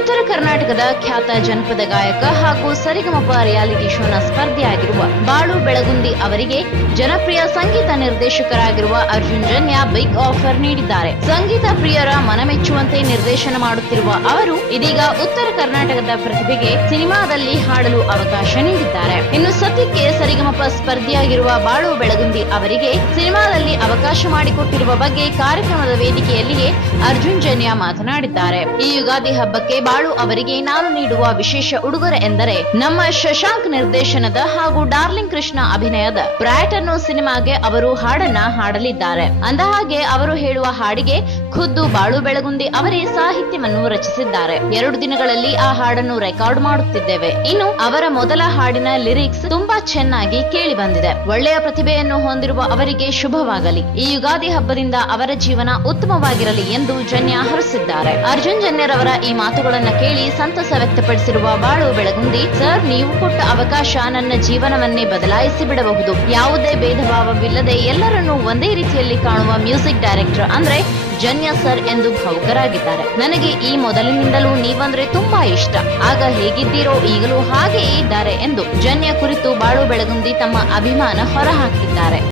ಉತ್ತರ ಕರ್ನಾಟಕದ ಖ್ಯಾತ ಜನಪದ ಗಾಯಕ ಹಾಗೂ ಸರಿಗಮಪ ರಿಯಾಲಿಟಿ ಶೋನ ಸ್ಪರ್ಧಿಯಾಗಿರುವ ಬಾಳು ಬೆಳಗುಂದಿ ಅವರಿಗೆ ಜನಪ್ರಿಯ ಸಂಗೀತ ನಿರ್ದೇಶಕರಾಗಿರುವ ಅರ್ಜುನ್ ಜನ್ಯ ಬಿಗ್ ಆಫರ್ ನೀಡಿದ್ದಾರೆ. ಸಂಗೀತ ಪ್ರಿಯರ ಮನಮೆಚ್ಚುವಂತೆ ನಿರ್ದೇಶನ ಮಾಡುತ್ತಿರುವ ಅವರು ಇದೀಗ ಉತ್ತರ ಕರ್ನಾಟಕದ ಪ್ರತಿಭೆಗೆ ಸಿನಿಮಾದಲ್ಲಿ ಹಾಡಲು ಅವಕಾಶ ನೀಡಿದ್ದಾರೆ. ಇನ್ನು ಸದ್ಯಕ್ಕೆ ಸರಿಗಮಪ ಸ್ಪರ್ಧಿಯಾಗಿರುವ ಬಾಳು ಬೆಳಗುಂದಿ ಅವರಿಗೆ ಸಿನಿಮಾದಲ್ಲಿ ಅವಕಾಶ ಮಾಡಿಕೊಟ್ಟಿರುವ ಬಗ್ಗೆ ಕಾರ್ಯಕ್ರಮದ ವೇದಿಕೆಯಲ್ಲಿಯೇ ಅರ್ಜುನ್ ಜನ್ಯ ಮಾತನಾಡಿದ್ದಾರೆ. ಈ ಯುಗಾದಿ ಹಬ್ಬಕ್ಕೆ ಬಾಳು ಅವರಿಗೆ ನಾನು ನೀಡುವ ವಿಶೇಷ ಉಡುಗೊರೆ ಎಂದರೆ ನಮ್ಮ ಶಶಾಂಕ್ ನಿರ್ದೇಶನದ ಹಾಗೂ ಡಾರ್ಲಿಂಗ್ ಕೃಷ್ಣ ಅಭಿನಯದ ಬ್ರಾಯ್ಟನ್ನು ಸಿನಿಮಾಗೆ ಅವರು ಹಾಡನ್ನ ಹಾಡಲಿದ್ದಾರೆ. ಅಂದಹಾಗೆ ಅವರು ಹೇಳುವ ಹಾಡಿಗೆ ಖುದ್ದು ಬಾಳು ಬೆಳಗುಂದಿ ಅವರೇ ಸಾಹಿತ್ಯವನ್ನು ರಚಿಸಿದ್ದಾರೆ. ಎರಡು ದಿನಗಳಲ್ಲಿ ಆ ಹಾಡನ್ನು ರೆಕಾರ್ಡ್ ಮಾಡುತ್ತಿದ್ದೇವೆ. ಇನ್ನು ಅವರ ಮೊದಲ ಹಾಡಿನ ಲಿರಿಕ್ಸ್ ತುಂಬಾ ಚೆನ್ನಾಗಿ ಕೇಳಿ ಬಂದಿದೆ. ಒಳ್ಳೆಯ ಪ್ರತಿಭೆಯನ್ನು ಹೊಂದಿರುವ ಅವರಿಗೆ ಶುಭವಾಗಲಿ. ಈ ಯುಗಾದಿ ಹಬ್ಬದಿಂದ ಅವರ ಜೀವನ ಉತ್ತಮವಾಗಿರಲಿ ಎಂದು ಜನ್ಯ ಹರಿಸಿದ್ದಾರೆ. ಅರ್ಜುನ್ ಜನ್ಯರವರ ಈ ಮಾತುಗಳನ್ನ ಕೇಳಿ ಸಂತಸ ವ್ಯಕ್ತಪಡಿಸಿರುವ ಬಾಳು ಬೆಳಗುಂದಿ, ಸರ್, ನೀವು ಕೊಟ್ಟ ಅವಕಾಶ ನನ್ನ ಜೀವನವನ್ನೇ ಬದಲಾಯಿಸಿ ಬಿಡಬಹುದು. ಯಾವುದೇ ಭೇದ ಭಾವವಿಲ್ಲದೆ ಎಲ್ಲರನ್ನೂ ಒಂದೇ ರೀತಿಯಲ್ಲಿ ಕಾಣುವ ಮ್ಯೂಸಿಕ್ ಡೈರೆಕ್ಟರ್ ಅಂದ್ರೆ ಜನ್ಯ ಸರ್ ಎಂದು ಭಾವುಕರಾಗಿದ್ದಾರೆ. ನನಗೆ ಈ ಮೊದಲಿನಿಂದಲೂ ನೀವಂದ್ರೆ ತುಂಬಾ ಇಷ್ಟ. ಆಗ ಹೇಗಿದ್ದೀರೋ ಈಗಲೂ ಹಾಗೆಯೇ ಇದ್ದಾರೆ ಎಂದು ಜನ್ಯ ಕುರಿತು ಬಾಳು ಬೆಳಗುಂದಿ ತಮ್ಮ ಅಭಿಮಾನ ಹೊರಹಾಕಿದ್ದಾರೆ.